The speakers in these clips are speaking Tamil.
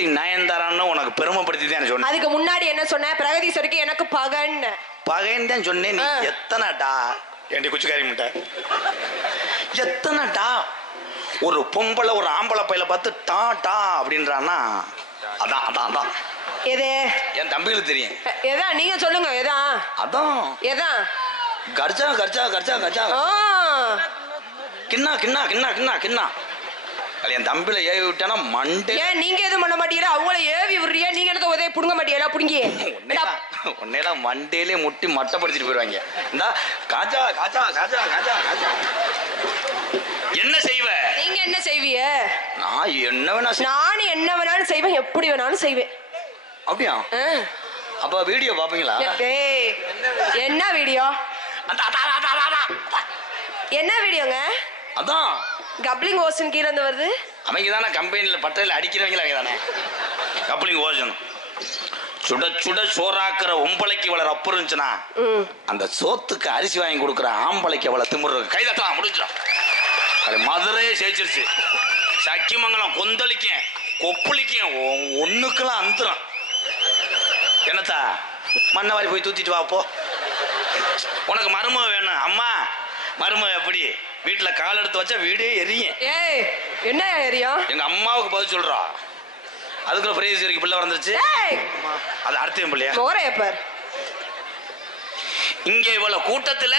குட்டி நயன்தாரான்னு உனக்கு பெருமைப்படுத்தி தான் சொன்னேன். அதுக்கு முன்னாடி என்ன சொன்ன? பிரகதீஸ்வரிக்கு எனக்கு பகன்னு தான் சொன்னேன். நீ எத்தனைடா ஏண்டி குச்சிக்காரி முட்டை எத்தனைடா ஒரு பொம்பளை ஒரு ஆம்பளை பையில பார்த்து டா டா அப்படின்றான்னா அதான் அதான் அதான் எது என் தம்பிகளுக்கு தெரியும். எதா நீங்க சொல்லுங்க. எதா அதான் எதா கர்ஜா கர்ஜா கர்ஜா கர்ஜா கிண்ணா கிண்ணா கிண்ணா கிண்ணா கிண்ணா என் தம்பியில ஏவி விட்டானா மண்டே. ஏன் நீங்க எதுவும் பண்ண மாட்டீங்களா? அவங்கள ஏவி விடுறியா? நீங்க என்ன உதவி புடுங்க மாட்டீங்களா? புடுங்கி உன்னையெல்லாம் மண்டேலே முட்டி மட்டப்படுத்திட்டு போயிடுவாங்க. இந்த காஜா காஜா காஜா காஜா காஜா என்ன செய்வ? நீங்க என்ன செய்வீங்க? நான் என்ன வேணா நானும் என்ன வேணாலும் செய்வேன், எப்படி வேணாலும் செய்வேன். அப்படியா? அப்ப வீடியோ பாப்பீங்களா? என்ன வீடியோ? என்ன வீடியோங்க? அதான் கப்ளிங் ஓஷன் கீழ இருந்து வருது. அவங்க தானே கம்பெனில பட்டையில அடிக்கிறவங்கள அவங்க தானே கப்ளிங் ஓஷன். சுட சுட சோறாக்குற ஒம்பளைக்கு இவ்வளவு ரப்பு இருந்துச்சுன்னா அந்த சோத்துக்கு அரிசி வாங்கி கொடுக்குற ஆம்பளைக்கு எவ்வளவு திமுற. கைதட்டலாம் முடிஞ்சிடும். அது மதுரையே ஜெயிச்சிருச்சு. சக்கிமங்கலம் கொந்தளிக்க கொப்புளிக்க ஒண்ணுக்கெல்லாம் அந்துரும். என்னத்தா மண்ணவாரி போய் தூத்திட்டு வா போ. உனக்கு மருமக வேணும். அம்மா மருமக எப்படி வீட்டுல கால் எடுத்து வச்சா வீடே எரியும். ஏய் என்ன எரியும்? எங்க அம்மாவுக்கு பதில் சொல்றா. அதுக்குள்ள பிரேசியருக்கு பிள்ளை வந்துருச்சு. அது அடுத்த பிள்ளையா? இங்க இவ்வளவு கூட்டத்துல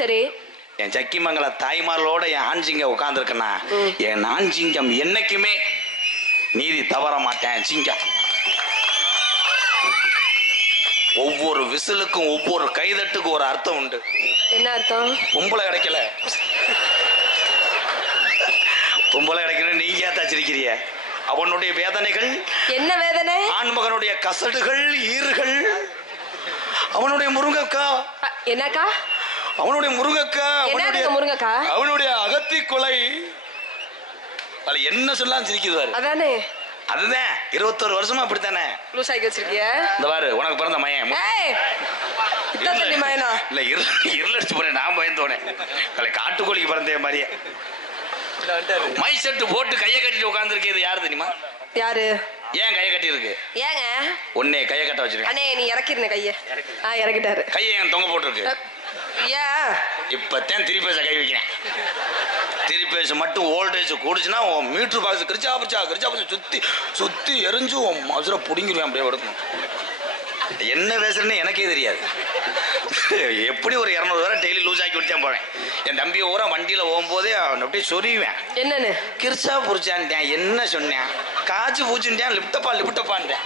சரி என் சக்கிமங்கல தாய்மார்களோட என் ஆண்சிங்க உட்கார்ந்து இருக்கனா என் ஆண்சிங்கம் என்னைக்குமே நீதி தவற மாட்டேன். சிங்கம் ஒவ்வொரு விசிலுக்கும் ஒவ்வொரு கைதட்டுக்கும் ஒரு அர்த்தம் உண்டு. என்ன அர்த்தம்? பொம்பளை கிடைக்கல பொம்பளை கிடைக்கல நீங்க ஏத்தாச்சிருக்கிறிய. அவனுடைய வேதனைகள் என்ன வேதனை? ஆண்மகனுடைய கசடுகள் ஈறுகள். அவனுடைய முருங்கக்கா என்னக்கா? அவனுடைய முருங்கக்கா முருங்கக்கா அவனுடைய அகத்தி கொலை. அது என்ன சொல்லலாம் சிரிக்குது. அதானே அதுதான் 21 வருஷமா அப்படித்தானே லூஸ் ஆகி வச்சிருக்கிய. இந்த பாரு உனக்கு பிறந்த மயன் இல்ல இருளடிச்சு போறேன். நான் பயந்தோனே காட்டுக்கோழிக்கு பிறந்த மாதிரியே மை செட்டு போட்டு கையை கட்டிட்டு உட்கார்ந்து இருக்கேன். யாரு தெரியுமா? யாரு? ஏன் கையை கட்டி இருக்கு? ஏங்க உன்னை கையை கட்ட வச்சிருக்கேன். அண்ணே நீ இறக்கிருந்த கையை. இறக்கிட்டாரு. கையை என் தொங்க போட்டுருக்கு. ஏன் இப்பத்தான் திருப்பேச கை வைக்கிறேன். திருப்பேச மட்டும் ஓல்டேஜ் கூடுச்சுன்னா உன் மீட்டர் பாக்ஸ் கிரிச்சா பிடிச்சா கிரிச்சா பிடிச்சா சுத்தி சுத்தி எரிஞ்சு உன் மதுரை பிடிங்கிருவேன். அப்படியே எடுக்கணும். என்ன பேசுறேன்னு எனக்கே தெரியாது. எப்படி ஒரு 200 வரை டெய்லி லூஸ் ஆக்கி விட்டு போவேன். என் தம்பியை ஊரா வண்டியில போகும்போதே அவன் அப்படியே சொருவேன். என்னன்னு கிரிச்சா புரிச்சான்ட்டேன். என்ன சொன்னேன்? காய்ச்சி பூச்சுட்டேன். லிப்டப்பா லிப்டப்பான்ட்டேன்.